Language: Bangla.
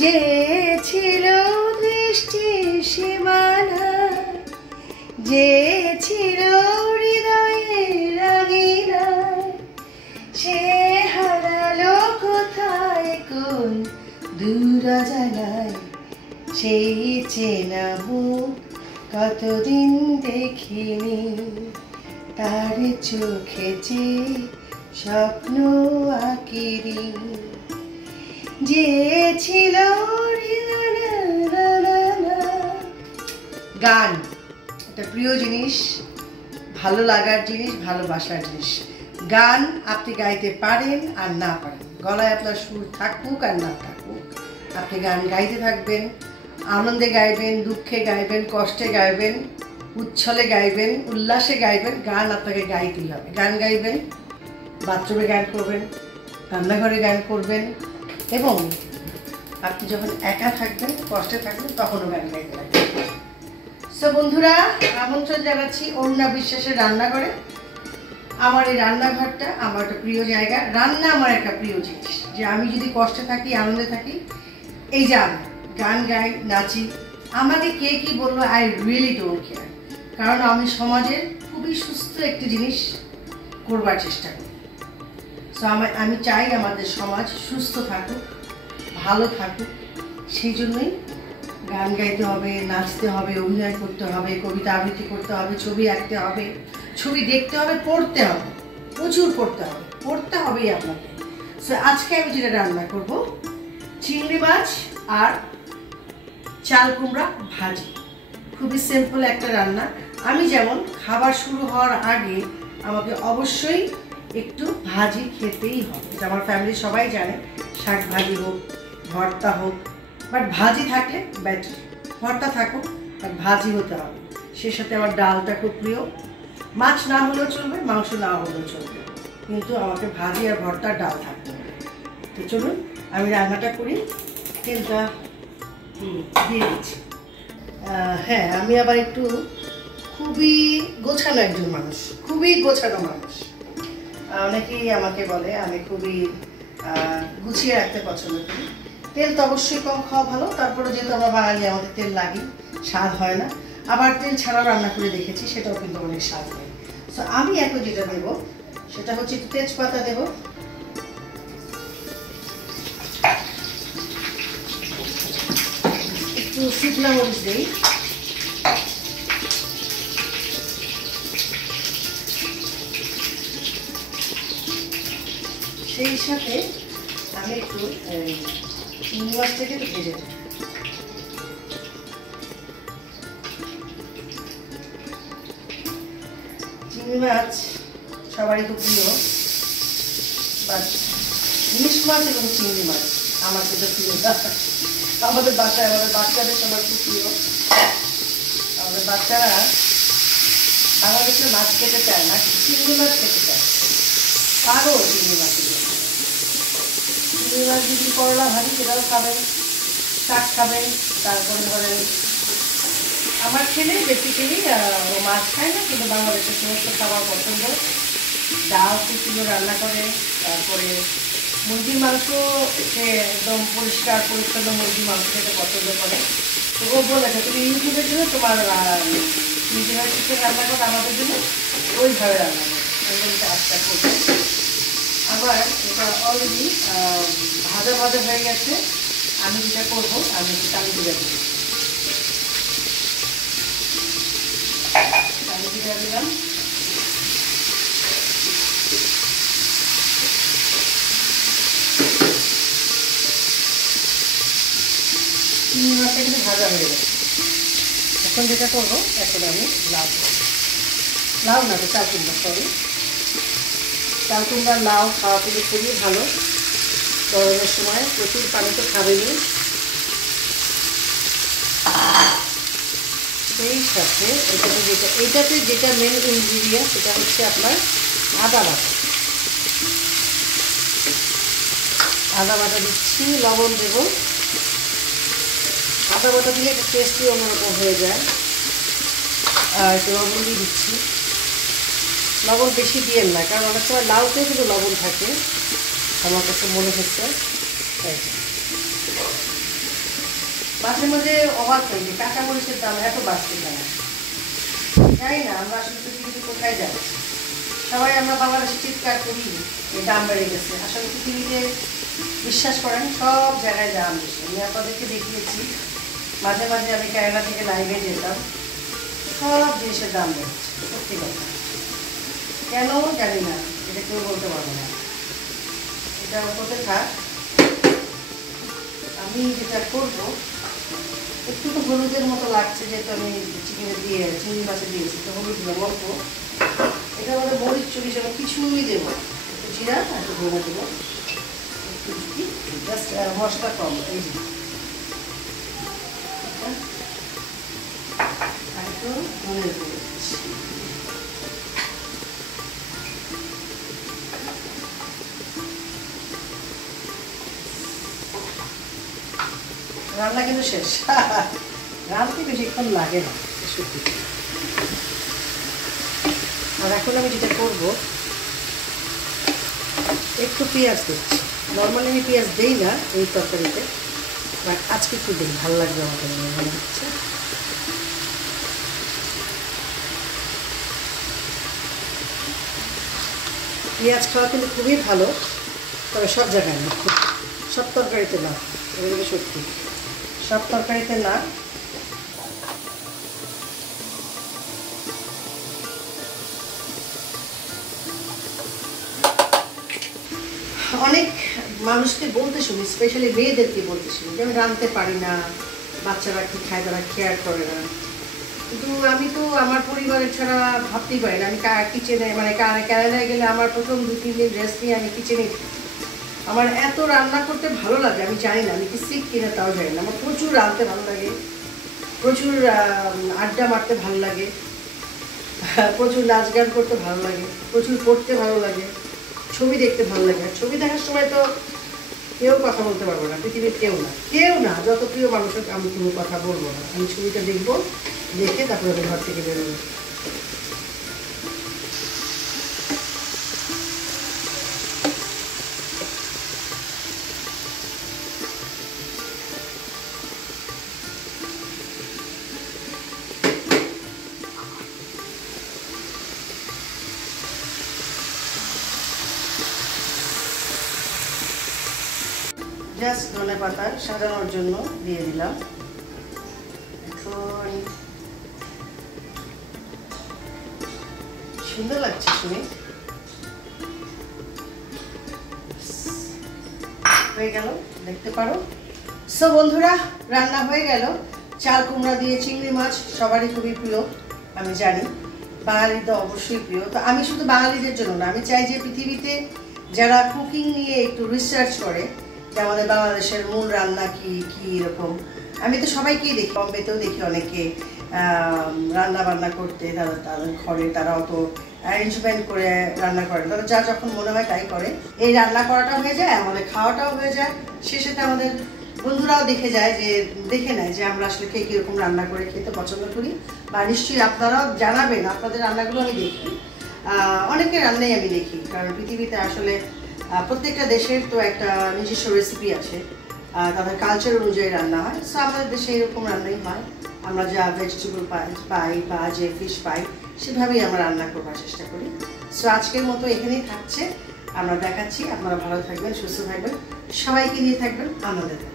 যে ছিল দৃষ্টি সীমানা, যে ছিল হৃদয়ের রাঙিনা, সে হারালো কোথায় কোন দূর জানায়। সেই চেনা মুখ কতদিন দেখিনি, তার চোখে যে স্বপ্ন আঁকিনি। যে ছিল গান একটা প্রিয় জিনিস, ভালো লাগার জিনিস, ভালোবাসার জিনিস। গান আপনি গাইতে পারেন আর না পারেন, গলায় আপনার সুর থাকুক আর না থাকুক, আপনি গান গাইতে থাকবেন। আনন্দে গাইবেন, দুঃখে গাইবেন, কষ্টে গাইবেন, উচ্ছলে গাইবেন, উল্লাসে গাইবেন। গান আপনাকে গাইতেই হবে। গান গাইবেন, বাথরুমে গান করবেন, রান্নাঘরে গান করবেন, এবং আপনি যখন একা থাকবেন, কষ্টে থাকবেন, তখনও গান গাইতে লাগবেন। সো বন্ধুরা, আমন্ত্রণ জানাচ্ছি অরুণা বিশ্বাসের রান্নাঘরে। আমার এই রান্নাঘরটা আমার একটা প্রিয় জায়গা। রান্না আমার একটা প্রিয় জিনিস, যে আমি যদি কষ্টে থাকি, আনন্দে থাকি, এই যে আমি গান গাই, নাচি, আমাকে কে কি বললো আই রিয়েলি ডোন্ট কেয়ার। কারণ আমি সমাজের খুবই সুস্থ একটি জিনিস করবার চেষ্টা করি। সো আমি চাই আমাদের সমাজ সুস্থ থাকুক, ভালো থাকুক। সেই জন্যই গান গাইতে হবে, নাচতে হবে, অভিনয় করতে হবে, কবিতা আবৃত্তি করতে হবে, ছবি আঁকতে হবে, ছবি দেখতে হবে, পড়তে হবে, প্রচুর পড়তে হবে, পড়তে হবেই আপনাকে। সো আজকে আমি যেটা রান্না করব, চিংড়ি মাছ আর চাল কুমড়া ভাজি। খুবই সিম্পল একটা রান্না। আমি যেমন খাবার শুরু হওয়ার আগে আমাকে অবশ্যই একটু ভাজি খেতেই হবে, এটা আমার ফ্যামিলির সবাই জানে। শাক ভাজি হোক, ভর্তা হোক, বাট ভাজি থাকলে বেটার। ভর্তা থাকুক, বাট ভাজি হতে হবে। সে সাথে আমার ডালটা খুব প্রিয়। মাছ না হলেও চলবে, মাংস না হলেও চলবে, কিন্তু আমাকে ভাজি আর ভর্তা, ডাল থাকতে হবে। তো চলুন আমি রান্নাটা করি। তেলটা দিয়ে দিচ্ছি। হ্যাঁ, আমি আবার একটু খুবই গোছানো একজন মানুষ, খুবই গোছানো মানুষ। অনেকেই আমাকে বলে আমি খুবই গুছিয়ে রাখতে পছন্দ করি। তেল তো অবশ্যই কম খাওয়া ভালো, তারপরে যেহেতু আমরা বাঙালি, আমাদের তেল লাগে, স্বাদ হয় না। আবার তেল ছাড়াও রান্না করে দেখেছি, সেটাও কিন্তু অনেক স্বাদ হয়। সো আমি এখন যেটা দেবো সেটা হচ্ছে একটু তেজপাতা দেব, একটু শুকনো মরিচ দিই, সেই সাথে আমি একটু চিংড়ি মাছটাকে একটু ভেজে দেব। চিংড়ি মাছ সবারই খুব প্রিয়, বাট ইলিশ মাছ এবং চিংড়ি মাছ আমার কিন্তু প্রিয়। আমাদের বাসায় আমাদের বাচ্চাদের সবার খুব প্রিয়। আমাদের বাচ্চারা বাংলাদেশের মাছ খেতে চায় না, চিংড়ি মাছ খেতে চায়। আরও চিংড়ি মাছ, চিংড়ি মাছ যদি করলা ভাজি, সেটাও খাবেন, শাক খাবেন। তারপরে ধরেন আমার ছেলে বেসিক্যালি ও মাছ খায় না, কিন্তু বাংলাদেশের সমস্ত খাবার পছন্দ। ডাল খুব সুন্দর রান্না করে। তারপরে মুরগির মাংস, সে একদম পরিষ্কার পরিচ্ছন্ন মুরগির মাংস খেতে পছন্দ করে। তো ও বলেছে তুমি ইউটিউবের জন্য তোমার চিংড়ি মাছ রান্না করো, আমাদের জন্য ওইভাবে রান্না করো। একদম কাজটা করবে। আবার এটা অলরেডি ভাজা ভাজা হয়ে গেছে। আমি যেটা করবো, আমি একটু কালি জিরা দেবো। কালি জিরা দিলাম, চিংড়ি মাছটা কিন্তু ভাজা হয়ে গেছে। এখন যেটা করবো, এখন আমি লাউ না তো চাল কুমড়া, সরি, চাল কুমড়া লাউ খাওয়া কিন্তু খুবই ভালো গরমের সময়। প্রচুর পানি তো খাবেনি। সেই সাথে এইটাতে যেটা মেন ইনগ্রিডিয়েন্ট, সেটা হচ্ছে আপনার আদা বাটা। আদা বাটা দিচ্ছি, লবণ দেব। আদা বাটা দিলে একটা টেস্টই অন্যরকম হয়ে যায়। আর একটু লবণ দিয়ে দিচ্ছি। লবণ বেশি দিয়েন না, কারণ অনেক সময় লাউতেও কিন্তু লবণ থাকে, আমার কাছে মনে হচ্ছে। মাঝে মাঝে অবাক হই যে কাঁচামরিচের দাম এত বাড়ছে কেন, জানি না। আমরা আসলে পৃথিবীতে কোথায় যাচ্ছি? সবাই আমরা বাংলাদেশে চিৎকার করি এই দাম বেড়ে গেছে, আসলে পৃথিবীতে বিশ্বাস করেন সব জায়গায় দাম বেশি। আমি আপনাদেরকে দেখিয়েছি, মাঝে মাঝে আমি কেরালা থেকে লাইভে যেতাম, সব জিনিসের দাম বেড়েছে, সত্যি কথা। কেন জানি না, এটা কেউ বলতে পারবে না। এটা হতে থাক। আমি যেটা করবো, একটু তো হলুদের মতো লাগছে, যেহেতু আমি চিকেনে দিয়ে চিংড়ি মাছে দিয়েছি, তো হলুদ দিলাম অল্প। এটা আমাদের মরিচ চল্লিশ, আমি কিছুই দেবো, একটু জিরা একটু ধনে দেবো, একটু জাস্ট মশলা কম, এই যে আর একটু ধনে দেবো। রান্না কিন্তু শেষ, রান্নাতে বেশিক্ষণ লাগে না সত্যি। আর এখন আমি যেটা করবো, একটু পেঁয়াজ দিচ্ছি। নর্মালি আমি পেঁয়াজ দিই না এই তরকারিতে, বাট আজকে একটু দিই, ভালো লাগবে আমাকে মনে হচ্ছে। পেঁয়াজ খাওয়া কিন্তু খুবই ভালো, তবে সব জায়গায় না, সব তরকারিতে না, এগুলো সত্যি সব তরকারিতে না। অনেক মানুষকে বলতে শুনি, স্পেশালি মেয়েদেরকে বলতে শুনি যে আমি রাঁধতে পারি না, বাচ্চারা কি খায় তারা কেয়ার করে না। কিন্তু আমি তো আমার পরিবারের ছাড়া ভাবতেই পারি না। আমি কিচেনে মানে কেরালায় গেলে আমার প্রথম 2-3 দিন রেস্ট নিয়ে আমি কিচেনে, আমার এত রান্না করতে ভালো লাগে। আমি জানি না আমি কি শিখ কিনা তাও জানি না। আমার প্রচুর রাঁধতে ভালো লাগে, প্রচুর আড্ডা মারতে ভালো লাগে, প্রচুর নাচ গান করতে ভালো লাগে, প্রচুর পড়তে ভালো লাগে, ছবি দেখতে ভালো লাগে। আর ছবি দেখার সময় তো কেউ কথা বলতে পারবো না, পৃথিবীর কেউ না। যত প্রিয় মানুষের আমি কোনো কথা বলবো না, আমি ছবিটা দেখবো, দেখে তারপরে আমি ঘর থেকে বেরোবো। জাস্ট ধনে পাতা সাজানোর জন্য দিয়ে দিলাম। এখন সুন্দর লাগছে শুনে, হয়ে গেল, দেখতে পারো। সো বন্ধুরা, রান্না হয়ে গেল। চাল কুমড়া দিয়ে চিংড়ি মাছ সবারই খুবই প্রিয়, আমি জানি বাঙালিদের অবশ্যই প্রিয়। তো আমি শুধু বাঙালিদের জন্য না, আমি চাই যে পৃথিবীতে যারা কুকিং নিয়ে একটু রিসার্চ করে যে আমাদের বাংলাদেশের মূল রান্না কি কি এরকম। আমি তো সবাইকেই দেখি, বম্বেতেও দেখি অনেকে রান্না বান্না করতে, তাদের ঘরে তারা অত অ্যারেঞ্জমেন্ট করে রান্না করে, তারা যা যখন মনে হয় তাই করে। এই রান্না করাটাও হয়ে যায়, আমাদের খাওয়াটাও হয়ে যায়, শেষেতে আমাদের বন্ধুরাও দেখে নেয় যে আমরা আসলে কে কীরকম রান্না করে খেতে পছন্দ করি। বা নিশ্চয়ই আপনারাও জানাবেন, আপনাদের রান্নাগুলো আমি দেখি, অনেকের রান্নাই আমি দেখি, কারণ পৃথিবীতে আসলে প্রত্যেকটা দেশের তো একটা নিজস্ব রেসিপি আছে, তাদের কালচার অনুযায়ী রান্না হয়। সো আমাদের দেশে এরকম রান্নাই হয়, আমরা যা ভেজিটেবল পাই বা যে ফিশ পাই সেভাবেই আমরা রান্না করবার চেষ্টা করি। সো আজকের মতো এখানেই থাকছে, আমরা দেখাচ্ছি। আপনারা ভালো থাকবেন, সুস্থ থাকবেন, সবাইকে নিয়ে থাকবেন, আনন্দে থাকবেন।